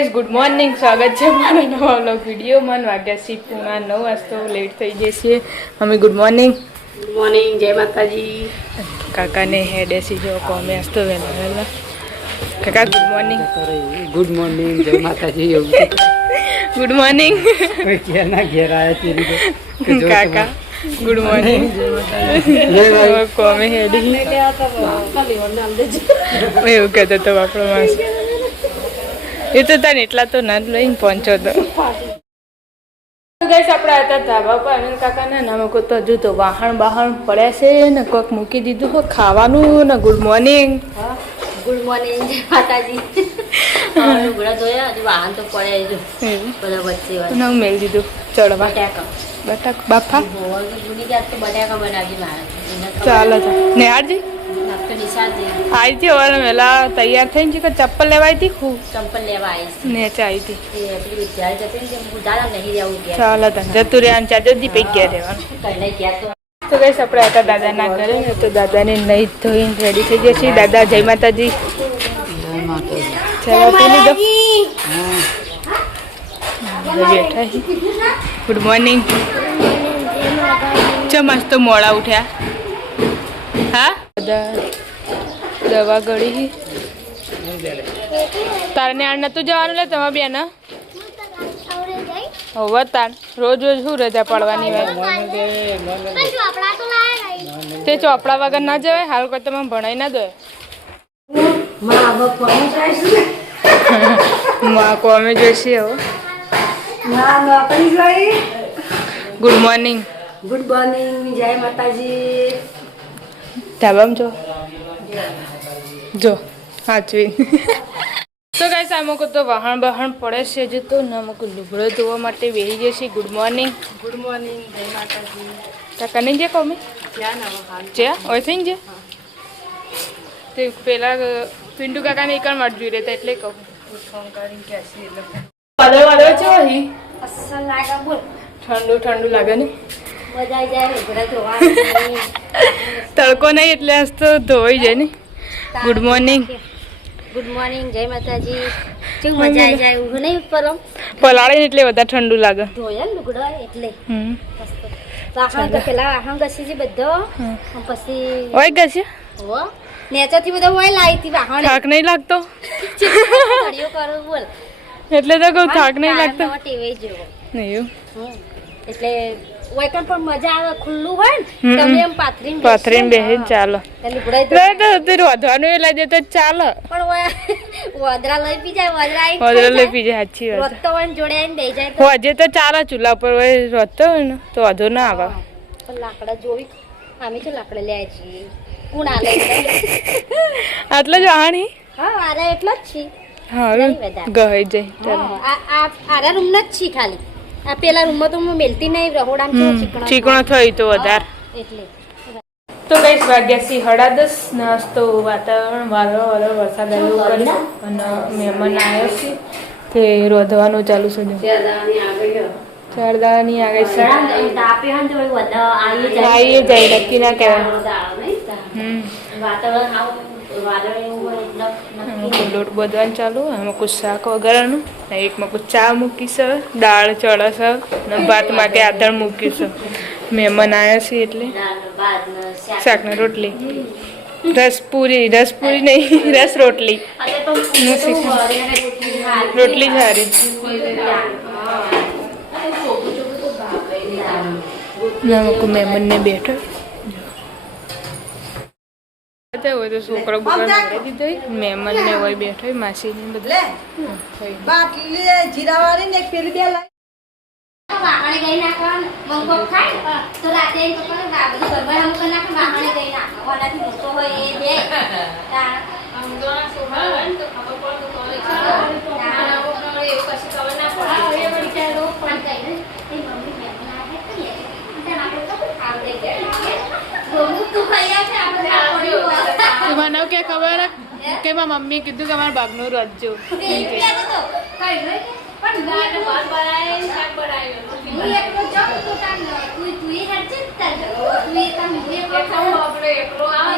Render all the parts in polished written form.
Guys good morning, સ્વાગત છે મારા નવા વ્લોગ વિડીયોમાં. વાગ્યા છે પૂણા 9 આજ તો લેટ થઈ જશે. Mummy good morning. Good morning, જય માતાજી. કાકાને હેડે છે જો કોમે આજ તો વહેલા વહેલા. કાકા ગુડ મોર્નિંગ. ગુડ મોર્નિંગ, જય માતાજી. ગુડ મોર્નિંગ ઘેરના ઘેર આવ્યા કાકા. Good morning. કોમે હેડી એવું કહેતો તો આપણો માસ. એ તો તને એટલા તો ના લઈને પહોંચો તો ગાઈસ આપણે હતા ધાબા પર અને કાકાના નામ તો હજુ તો વાહણ પડ્યા છે ને કોક મૂકી દીધું હો ખાવાનું ને. Good morning. ગુડ મોર્નિંગ, જય માતાજી. ઘોડા ધોયા હજુ વાહન તો પડે જો બધા વચ્ચે ના મેળ દીધું ચડવા બટાક બાફા બટાકા બનાવજે મારે ચાલો ને હારજી આવી હતી હવે વહેલા તૈયાર થઈને છે કે ચપ્પલ લેવાઈ હતી ખૂબ ચંપલ લેવા આવીશ નેચે આવી હતી. નહીં જવું ચાલો તને જતું રહ્યા ચાચોજી પૈ ગયા રહેવાનું. તો ગઈશ આપણે હતા દાદાના ઘરે તો દાદાને નહીં ધોઈને રેડી થઈ ગયા છીએ. દાદા જય માતાજી. ચાલો પી લીધો. બેઠા ગુડ મોર્નિંગ. ચમાસ તો મોડા ઉઠ્યા. હા દવા ગળી તારને આ નતું જવાનું લે તમારે બેન હવે તાર રોજ રોજ શું રજા પડવાની હોય તે ચોપડા વગર ના જવાય. હાલ કોઈ તમે ભણાઈ ના દો કોમે જોઈશે હવે. Good morning. ગુડ મોર્નિંગ, જય માતાજી. ધાબામાં જો સાચવી. તો ગાઈસ અમુક તો વાહણ પડે છે હજુ તો ને અમુક લુગડો ધોવા માટે બેસી જશે. Good morning. ગુડ મોર્નિંગ, જય માતાજી. કાકા નહીં જે કોમે જ્યાં હોય થઈ ને તે પેલા પિન્ટુ કાકાને એક માટે જોઈ રહેતા એટલે કહું ફોન કરીને કે વાદળ વાદળ છે અહીં અસલ લાગે બોલ. ઠંડુ લાગે ને મજા આવી જાય ઘોડા ધોવાની. તડકો નહીં એટલે આજ તો ધોવાઈ જાય ને. Good morning. ગુડ મોર્નિંગ, જય માતાજી. કેવું મજા આવી જાય ઊંઘ નહીં પરમ પલાળે ને એટલે વધારે ઠંડુ લાગે. ધોયા ને લુગડા એટલે વાહણ તો પેલા વાહણ ઘસી છે બધો પછી હોય ગશે હો નેચાથી બધો હોય લાવી હતી વાહણ. થાક નહીં લાગતો ઘડીઓ કરું બોલ એટલે તો કહું થાક નહીં લાગતો ટેવાઈ જેવો નહીં એટલે વૈકણ પણ મજા આવે ખુલ્લું હોય ને તમે એમ પાથરીને બેહે ચાલો વધવાનું એ લઈ જતો ચાલો પણ વદરા લઈ પી જાય વધરા લઈ પી જાય. સાચી વાત. રોતો હોય ને જોડે આવીને દઈ જાય તો હજે તો ચાલે ચૂલા પર રોતો હોય ને તો વધુ ના આવે. પણ લાકડા જોવી અમે તો લાકડા લે છીએ કોણ આલે આટલે જ આણી હા આરે એટલો જ છે. હા ગઈ જાય ચાલો. આરા રૂમ જ છે ખાલી. આ પેલા રૂમમાં તો હું મેલતી નહીં રહોડામાં ચીકણો થઈ તો વધારે એટલે તો કઈ વાગ્યા છે 10:30. નાસ્તો વાતાવરણ વારો વરસાદ આવ્યો કર્યો અને મહેમાન આવ્યો છે તે રોધવાનું ચાલુ છે. 4 દાડાની આગળ છે આવી જાય નક્કી ના કહેવાય. લોટ બધવાનું ચાલુ એમાં કુછ શાક વગેરેનું એકમાં કુછ ચા મૂકી છે દાળ ચડે છે ને ભાત માટે આદળ મૂકી છે. મહેમાન આવ્યા છે એટલે શાક ને રોટલી રસપુરી નહીં રસ રોટલી રોટલી સારી મહેમાન ને બેઠો હોય તો છોકરો બોકરો દીધો મહેમાન ને હોય બેઠો માસી ને બધા વાહણે ગઈ નાખવાનું મંગો ખાય તો રાતે તો પણ બધું ગરબા હમ કરી નાખે વાહણે ગઈ નાખે ઓનાથી મોટો હોય એ દે અંગોના સોહા હોય તો ખબર પડે તો કોલે બનાવો પણ એવું કશું ખબર ના પડે એ વળી ચાલ રો પણ કઈ એ મમ્મી મેં બનાવે કે એટલે આપણે તો ખાવ દે કે ગોમુ તું ખાયા છે આપણે પડ્યું મને કે ખબર કે મારી મમ્મી કીધું કે અમારા બાગનું રજજો કઈ પણ ગાડ બાર બનાય શાક બનાવ્યો હું એકલો જાઉં તો તાન તું એ હટજે તાન તું એ તાન હું એકલો ખાઉં આપણે એકલો આવે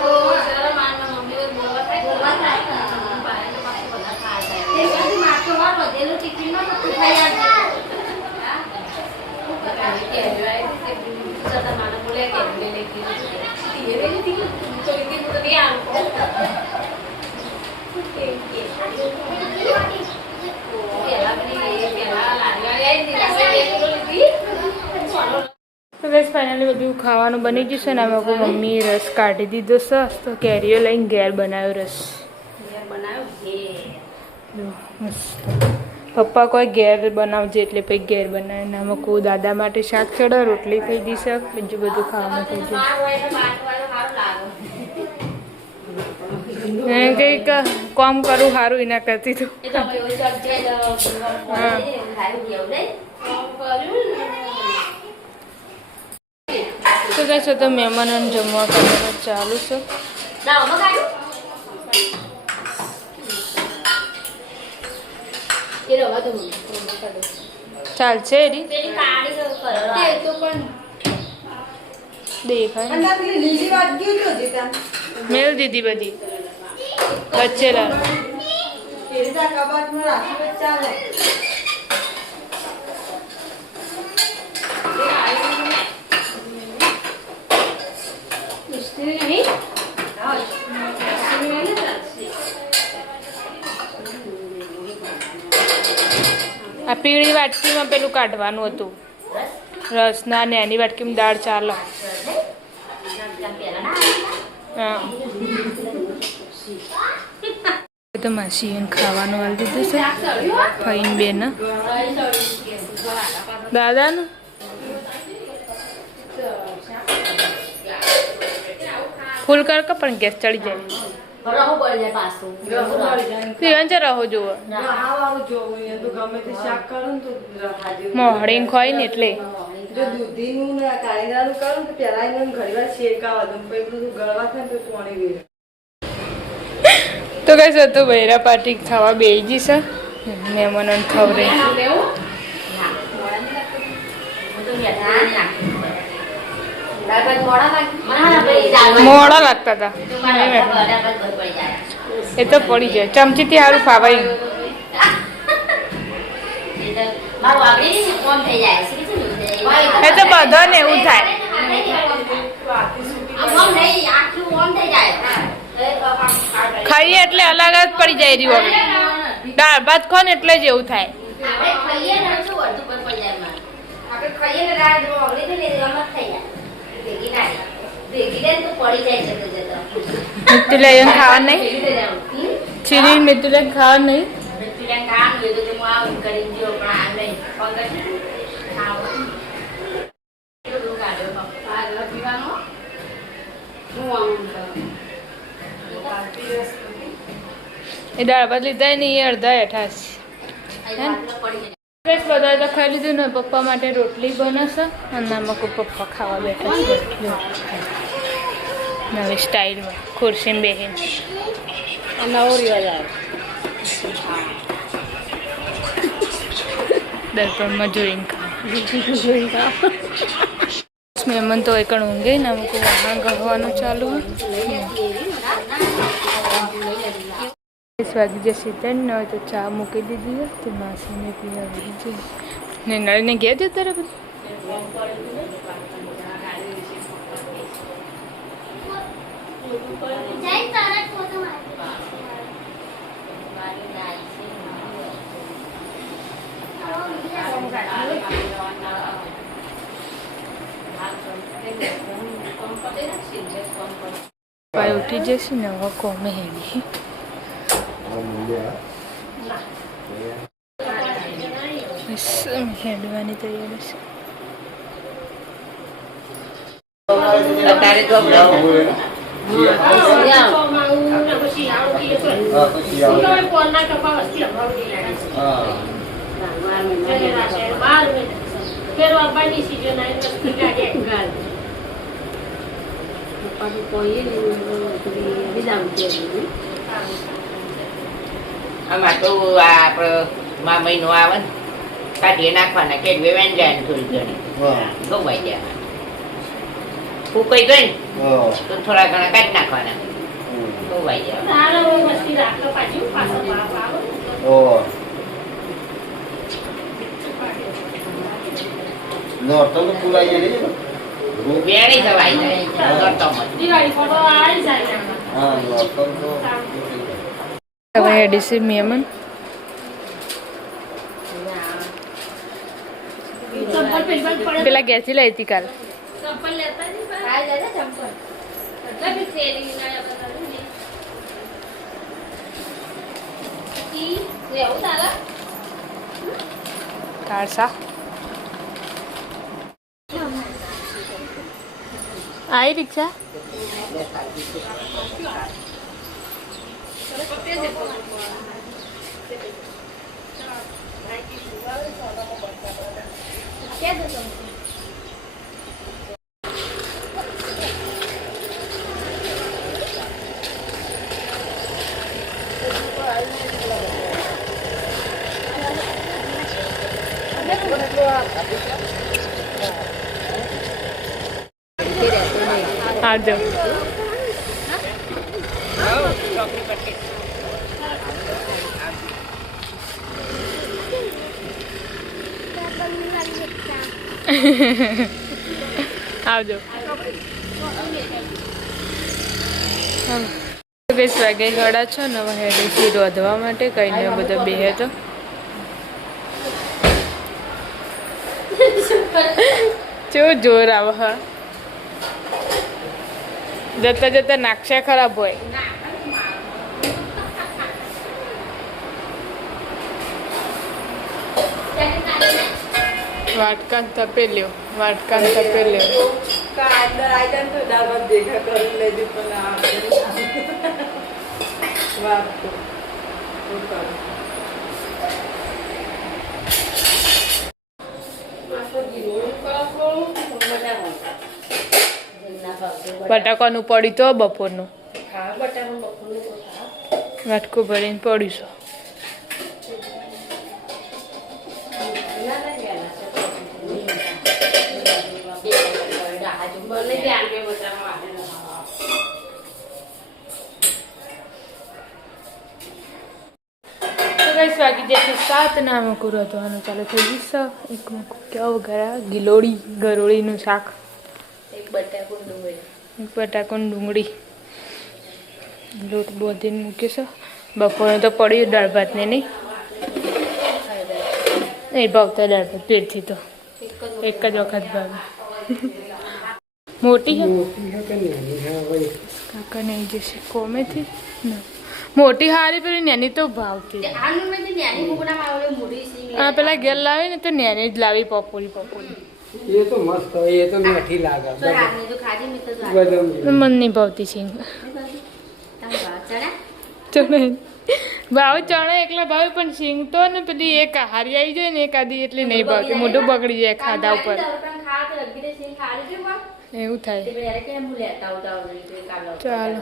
તો જરા માર મમ્મી બોલવા થાય બારે તો પાછો બધા ખાય જાય એ બધી મારતો બધું ખાવાનું બની જશે ને આમાં કોઈ મમ્મીએ રસ કાઢી દીધો છે તો કેરીઓ લઈને ઘેર બનાવ્યો રસ મસ્ત પપ્પા કોઈ ઘેર બનાવજે એટલે પછી ઘેર બનાવે ને આમાં કોઈ દાદા માટે શાક ચડો રોટલી થઈ જશે બીજું બધું ખાવાનું થઈ જશે કંઈક કામ કરું સારું એના કરતી તો તો કહે છો તો મહેમાનોને જમવા કરવાનું ચાલુ છે ચાલશે એરી દેખાય મેલ દીધી બધી બચેલા આ પીળી વાટકીમાં પેલું કાઢવાનું હતું રસના ને એની વાટકીમાં દાળ ચાલો હા તો માસી એને ખાવાનું વાળી દીધું છે ફઈન બેન દાદાનું ફૂલ કર કે પણ ગેસ ચડી જાય પીવન છે રહો જુઓ મોહડીને ખોઈ ને એટલે જો દૂધીનું ને કાળીનાનું કરું તો પેલા એને ઘણીવાર શેકાવા દઉં પછી બધું ગળવા થાય ને તો પાણી વેરે તો કઈ હતું બૈરા પાર્ટી ખાવા બેસી છે મહેમાનોને ખવડાવી મોડા લાગતા હતા એ તો પડી જાય ચમચીથી સારું ફાવાય એ તો બધો ને એવું થાય ખાઈએ એટલે અલગ જ પડી જાય રહ્યું દાળ ભાત ખો ને એટલે જ એવું થાય મિતુલા ખાવા નહીં ચીરી મિતુલા ખાવા નહીં એ દાળ ભાત લીધા નહીં એ અડધા હેઠા બધા તો ખાઈ લીધું ને પપ્પા માટે રોટલી બનશે અને આમાં કોઈ પપ્પા ખાવા બેઠા છે નવી સ્ટાઇલમાં ખુરશીમાં બેહીને નવો રિવાજ આવે દર્પણમાં જોઈને મહેમાન તો એકણ ઊંઘે ને અમુક વાહન ગળવાનું ચાલુ વાગી જશે ત્રણ ન હોય તો ચા મૂકી દીધી હોય તો માસીને પીવાડી દીધી ને નળીને ગયા છે તારે બધું પાય ઉઠી જશે ને હવે કોમે હેડી હેડવાની તૈયારી આમાં તો આપણે માં મહિનો આવે ને કાઢીએ નાખવાના કેળવે વેન જાય ને થોડી ઘણી ગવાઈ જાય ફૂકાઈ ગઈ ને તો થોડા ઘણા કાઢી નાખવાના ગવાઈ જાય વેણી જવાઈ જાય હવે હેડીસી મહેમાન પેલા ગેસી લઈ હતી કાલ હા દાદા ચંપલ લેવું તારા કાળસા आई रिक्शा क्या दो तुम आ जाओ આવજો કઈ સ્વાગે ગળા છો ને હવે હેડેથી રોધવા માટે કઈને બધા બે તો જો જોર આવે હા જતા જતા નાક્ષા ખરાબ હોય વાટકાન તપેલ્યો અંદર આવી જાય ને તો દાળ ભાત ભેગા કરી લેજો પણ આ વાત તો શું કરું? બટાકાનું પડી તો બપોરનું વાટકું ભરીને પડીશું વાગી જશે 7 ના મકુર ધોવાનું ચાલુ થઈ જશે એક મકુર કેવો ઘરા ગરોળીનું શાક એક બટાકું ડુંગળી લોટ બોધીને મૂકીશું બપોરે તો પડ્યું દાળ ભાત ને નહીં ભાવતા દાળ ભાત પેટથી તો એક જ વખત ભાવે મોટી છે કાકા નહીં જશે કોમેથી ના મોટી હારી પેલી નેની તો ભાવતી આ પેલા ઘેર લાવી ને તો નેની જ લાવી પપોરી એ તો મસ્ત હોય, એ તો મીઠી લાગે મન નહીં ભાવતી છે ચણે ભાવ ચણા એકલા ભાવે પણ સિંગ તો ને પેલી એક હારી આવી જાય ને એક આધી એટલી નહીં ભાવતી મોઢું બગડી જાય ખાધા ઉપર એવું થાય ચાલો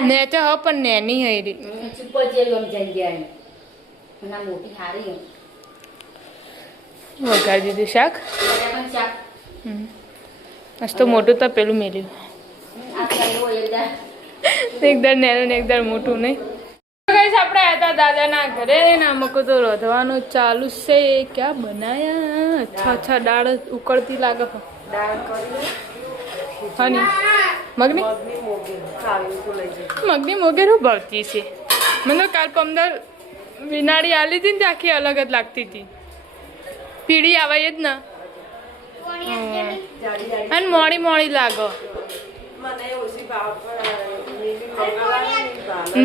ને તો હ પણ નેની હરી વઘાર દીધું શાક આજ તો મોટું તો પેલું મેલ્યું એકદર નેનું ને એકદર મોટું નહીં આપણે હતા દાદાના ઘરે ને અમુક તો રોધવાનું ચાલુ છે ક્યાં બનાયા અચ્છા દાળ ઉકળતી લાગે હની મગની મોગેરું ભાવતી છે મને કાલ પમદાર વિનાળી આલી હતી ને આખી અલગ જ લાગતી હતી પીળી આવે જ ને અને મોડી લાગો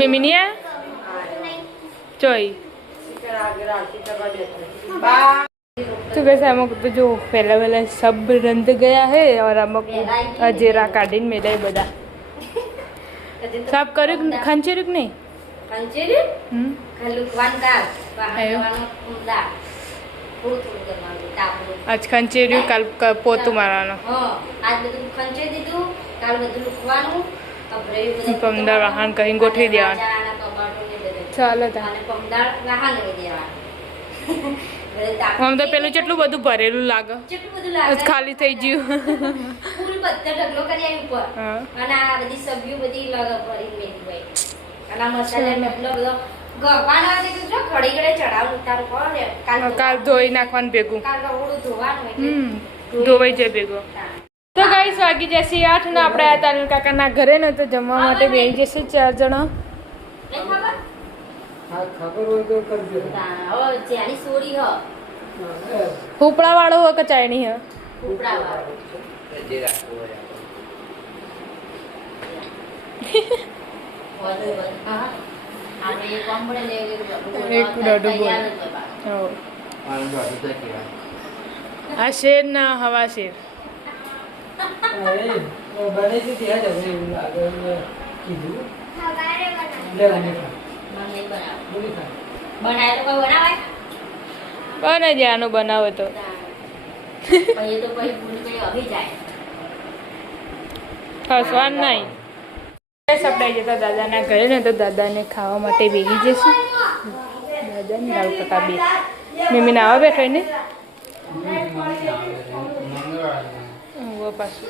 મિમિનિયા ચોઈ तो वैसे हम तो जो पहला सब रंध गया है और हम अजेरा काढ़ीन मेले बदा सब करू खंचेरू नहीं आज खंचेरू काल पोतू मारवानो पमदार वाहन कहीं गोठी देवा ચાલો આમ તો પેલું જેટલું બધું ભરેલું લાગે ખાલી થઈ ગયું ફૂલ બધા ઢગલો કરી આવી ઉપર અને આ બધી સબ્જીઓ બધી લગ ભરી મેલી હોય અને આ મસાલા મતલબ બધો ગવાના છે કે જો ખડી ગળે ચડાવ ઉતારું કોને કાલ ધોઈ નાખવાનું ભેગું કાલ રવડું ધોવાનું એટલે ધોવાઈ જાય ભેગું તો ગાઈસ વાગી જશે 8 ને આપણે આ તાનલ કાકાના ઘરે ને તો જમવા માટે બેસી જશે 4 જણા ખબર હોય તો કરજો. જેની સોરી હ ઉપડા વાળો હોય કે ચાયણી હ ઉપડાવાળું. જે રાખવું હોય વધુ. હા. આને એ કોમ્બળે ને એક દોઢું બોલ. તૈયાર જ હોય બાળક. હો. આપણને દોઢું તો કહેવાય. આ શેર ના હવા શેર. બને છે ત્યાં જ હવે એવું લાગે મેં કીધું લે આને ખા. મને નહીં બનાવે. બોલી ખા. બનાવે તો કોઈ બનાવાય? બને જ આનું બનાવો તો પણ એ તો પછી ભૂલ કઈ આવી જાય. હસવાનું નહીં સપડાઈ જતા દાદાના ઘરે ને તો દાદાને ખાવા માટે બેસી જશું. દાદાને લાલ કાકા બે મમ્મી નાવા બેઠો ને પાછું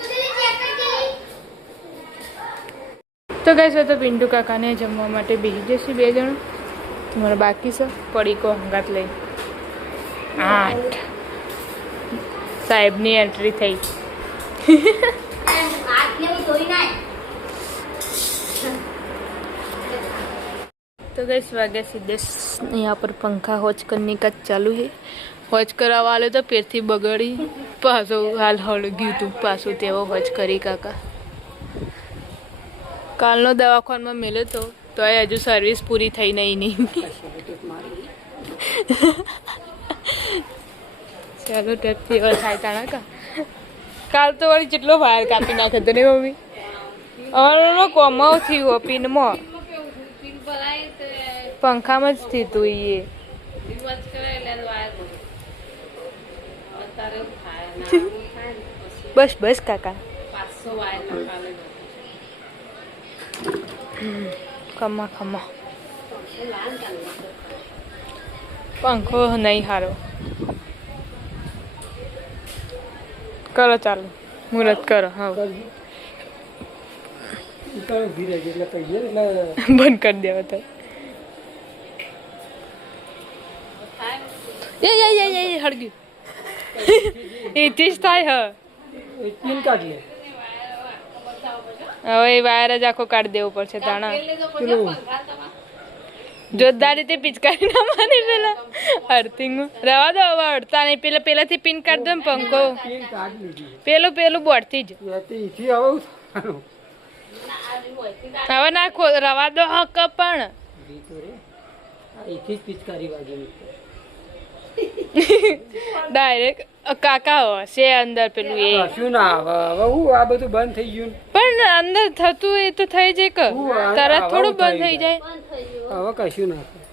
તો કહીશ તો પિન્ટુ કાકાને જમવા માટે બેસી જશું 2 જણ. તમારે બાકી છે પડીકો હંગાત લઈ 8 સાહેબની એન્ટ્રી થઈ. હાથને હું ધોઈ નાય. तो गैस वागे सीधे यहाँ पर पंखा होच करने का चालू है. होच કરવા વાળો તો પેરથી બગડી પાછો હાલ હળ ગયું તું પાછું તેવો હોચ કરી કાકા. કાલનો દવાખાનામાં મેલ્યો તો એ હજુ સર્વિસ પૂરી થઈ નહીં. ચાલો ટેપથી એવા થાય તાણા કા કાલ તો વળી જેટલો વાયર કાપી નાખ્યો હતો ને મમ્મી. અમારો કોમાવ થયું પીનમાં પંખામાં જ થયું એ. બસ બસ કાકા ખમા ખમા પંખો નહીં હારો કરો ચાલો મુહૂર્ત કરો. હા ઉતારો ધીરે એટલે કહીએ એટલે બંધ કરી દેવો તો એ હળગ્યું એથી જ થાય. એક પિન કાઢ લે. હવે એ વાયર જ આખો કાઢી દેવો પડશે તાણા. પેલું જોરદાર રીતે પિચકારી ના મારી પેલા અર્થિંગ રવા દો હવે અડતા નહીં. પેલાથી પિન કાઢી દો ને પંખો પિન કાઢ લીધી. પેલું બોર્ડથી જ એથી હવે ઉતારો. હવે નાખો રવા દો હક પણ રીતો રે એથી જ પિચકારી વાગી ડાયરેક્ટ કાકા હશે અંદર પેલું એ કશું ના આવે હવે હું આ બધું બંધ થઈ ગયું ને. પણ અંદર થતું એ તો થઈ જાય કે હું આ- તરત આવા થોડું બંધ થઈ થઈ જાય. બંધ થઈ ગયું. હવે કશું ના થાય.